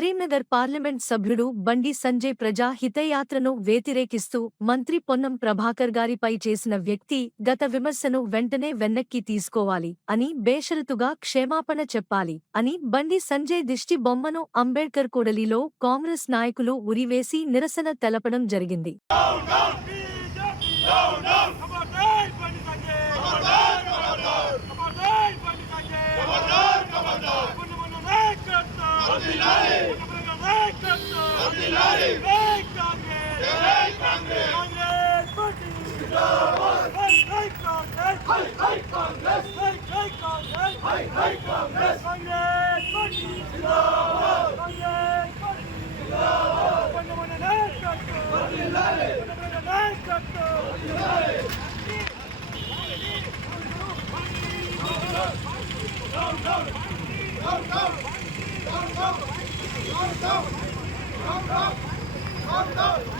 Karimnagar parliament సభ్యుడు బండి సంజయ్ ప్రజా హితయాత్రను వ్యతిరేకిస్తూ మంత్రి పొన్నం ప్రభాకర్ గారిపై చేసిన వ్యక్తి గత విమర్శను వెంటనే వెన్నక్కి తీసుకోవాలి అని బేషరతుగా క్షమాపణ చెప్పాలి అని బండి సంజయ్ దిష్టి బొమ్మను అంబేడ్కర్ కూడలిలో కాంగ్రెస్ నాయకులు ఉరివేసి నిరసన తెలపడం జరిగింది ఖబర్దార్ బండి సంజయ్ ఖబర్దార్ ఖబర్దార్ ఖబర్దార్ బండి సంజయ్ ఖబర్దార్ ఖబర్దార్ పున్న పున్న నాయకత్వం వదిలాలి పున్న పున్న నాయకత్వం వదిలాలి జై కాంగ్రెస్ జై కాంగ్రెస్ కాంగ్రెస్ పార్టీ జిందాబాద్ హై హై కాంగ్రెస్ హై హై కాంగ్రెస్ హై హై కాంగ్రెస్ హై హై కాంగ్రెస్ కాంగ్రెస్ పార్టీ జిందాబాద్ కాంగ్రెస్ పార్టీ జిందాబాద్ పున్న పున్న నాయకత్వం వదిలాలి పున్న పున్న నాయకత్వం వదిలాలి సంజయ్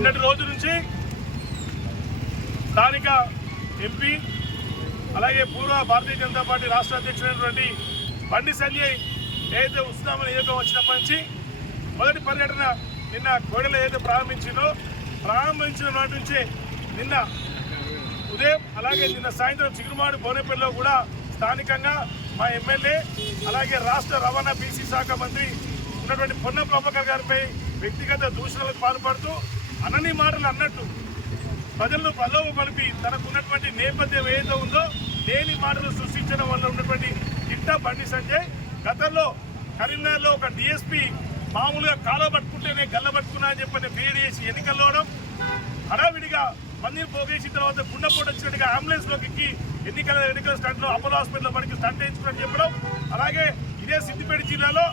నిన్నటి రోజు నుంచి స్థానిక ఎంపీ అలాగే పూర్వ భారతీయ జనతా పార్టీ రాష్ట్ర అధ్యక్షుడైనటువంటి బండి సంజయ్ ఏదైతే ఉస్మాన్ నియోజకం వచ్చినప్పటి నుంచి మొదటి పర్యటన నిన్న కోడలు ఏదైతే ప్రారంభించిందో ప్రారంభించిన నాటి నుంచే నిన్న ఉదయం అలాగే నిన్న సాయంత్రం చిగురుమాడు బోనేపల్లిలో కూడా స్థానికంగా మా ఎమ్మెల్యే అలాగే రాష్ట్ర రవాణా బీసీ శాఖ మంత్రి ఉన్నటువంటి పొన్న ప్రభాకర్ గారిపై వ్యక్తిగత దూషణలకు పాల్పడుతూ అనని మాటలు అన్నట్టు ప్రజలను ప్రలోభ కలిపి తనకు ఉన్నటువంటి నేపథ్యం ఏదో ఉందో లేని మాటలు సృష్టించడం వల్ల ఉన్నటువంటి ఇట్ట బండి సంజయ్ గతంలో కరీంనగర్లో ఒక డిఎస్పీ మామూలుగా కాలో పట్టుకుంటేనే గల్ల పట్టుకున్నా అని చెప్పని ఫిర్యాదు చేసి ఎన్నికల్లోవడం హడావిడిగా మందిని పోగేసిన తర్వాత గుండెపోటు వచ్చినట్టుగా అంబులెన్స్లోకి ఎక్కి ఎన్నికల ఎన్నికల స్టంట్లో అపోలో హాస్పిటల్లో పడికి స్టంట్ వేయించుకుని చెప్పడం అలాగే ఇదే సిద్దిపేట జిల్లాలో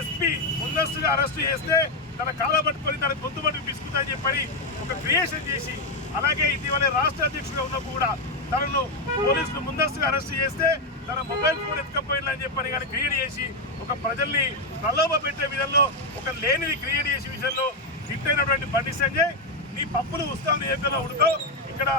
ఎస్పీ ముందస్తుగా అరెస్టు చేస్తే తన కాళ్ళ పట్టుకొని తన గొంతు పట్టు పిసుకుతా చెప్పని ఒక క్రియేషన్ చేసి అలాగే ఇటీవల రాష్ట్ర అధ్యక్షుడిగా ఉన్నప్పుడు కూడా తనను పోలీసులు ముందస్తుగా అరెస్ట్ చేస్తే తన మొబైల్ ఫోన్ ఎత్తుకపోయిందని చెప్పని కానీ క్రియేట్ చేసి ఒక ప్రజల్ని ప్రలోభ పెట్టే విధంలో ఒక లేనిది క్రియేట్ చేసే విషయంలో తిట్టైనటువంటి బండి సంజయ్ నీ పప్పులు ఉత్సవం నియోజకవర్గంలో ఉడతావు ఇక్కడ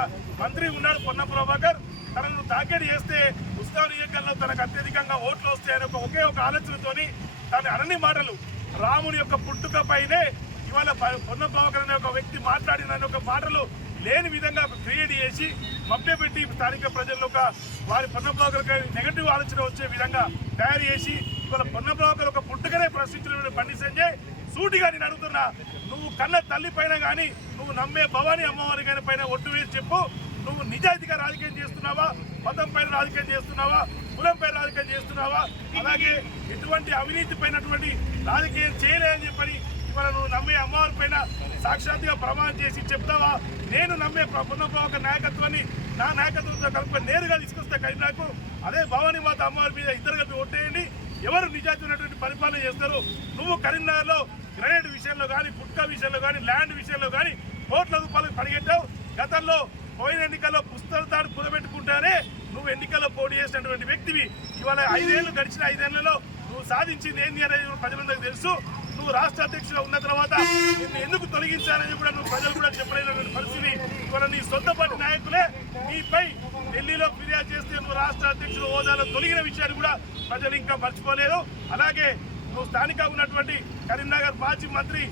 మంత్రి ఉన్నాడు పొన్న ప్రభాకర్. తనను తాకేడి చేస్తే ఉత్సవ నియోజకవర్గంలో తనకు అత్యధికంగా ఓట్లు వస్తాయని ఒక ఒకే ఒక ఆలోచనతోని తన అనని మాటలు రాముని యొక్క పుట్టుక పైనే ఇవాళ పొన్న భావకర్ అనే ఒక వ్యక్తి మాట్లాడిన ఒక మాటలు లేని విధంగా క్రియేట్ చేసి మభ్యపెట్టి స్థానిక ప్రజల్లో ఒక వారి పొన్న ప్రభాకర్ నెగటివ్ ఆలోచన వచ్చే విధంగా తయారు చేసి ఇవాళ పొన్న ప్రభాకర్ ఒక పుట్టుకనే ప్రశ్నించిన బండి సంజయ్ సూటిగా నేను అడుగుతున్నా నువ్వు కన్న తల్లి పైన కానీ నువ్వు నమ్మే భవానీ అమ్మవారి కానీ పైన ఒట్టు వేసి చెప్పు నువ్వు నిజాయితీగా రాజకీయం చేస్తున్నావా? మతం పైన రాజకీయం చేస్తున్నావా? కులం పైన రాజకీయం చేస్తున్నావా? అలాగే ఎటువంటి అవినీతి పైనటువంటి రాజకీయం చేయలేదని చెప్పని ఇవాళ నువ్వు నమ్మే అమ్మవారి పైన సాక్షాత్గా ప్రమాణం చేసి చెప్తావా? నేను నమ్మే పునఃప్రభాక నాయకత్వాన్ని నా నాయకత్వంతో కలుపుకొని నేరుగా తీసుకొస్తే నాకు అదే భవానీ మాత అమ్మవారి మీద ఇద్దరు కలిపి ఓటేయండి. ఎవరు నిజాయితీ ఉన్నటువంటి పరిపాలన చేస్తారు? నువ్వు కరీంనగర్లో గ్రైనేడ్ విషయంలో కానీ పుట్కా విషయంలో కానీ ల్యాండ్ విషయంలో కానీ కోట్ల రూపాయలకు పడిగెట్టావు. గతంలో పోయిన ఎన్నికల్లో పుస్తల తాడు కుదబెట్టుకుంటానే నువ్వు ఎన్నికల్లో పోటీ చేసినటువంటి వ్యక్తివి. ఇవాళ ఐదేళ్ళు గడిచిన ఐదేళ్ళలో నువ్వు సాధించింది ఏంది అనేది ప్రజలందరికీ తెలుసు. నువ్వు రాష్ట్ర అధ్యక్షుడు ఉన్న తర్వాత నిన్ను ఎందుకు తొలగించాలని కూడా నువ్వు ప్రజలు కూడా చెప్పలేనటువంటి పరిస్థితి. ఇవాళ నీ సొంత పార్టీ నాయకులే నీపై ఢిల్లీలో ఫిర్యాదు చేస్తే నువ్వు రాష్ట్ర అధ్యక్షుడు హోదాలో తొలగిన విషయాన్ని కూడా ప్రజలు ఇంకా మర్చిపోలేరు. అలాగే నువ్వు స్థానికంగా ఉన్నటువంటి కరీంనగర్ మాజీ మంత్రి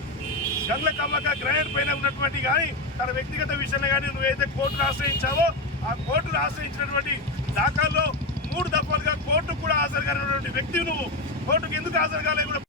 గండ్ల కమ్మక గ్రైండ్ పైన ఉన్నటువంటి కానీ తన వ్యక్తిగత విషయంలో కానీ నువ్వైతే కోర్టును ఆశ్రయించావో ఆ కోర్టును ఆశ్రయించినటువంటి దాఖల్లో మూడు దఫాలుగా కోర్టు కూడా హాజరు కానటువంటి వ్యక్తి నువ్వు. కోర్టుకు ఎందుకు హాజరు కాలేదు?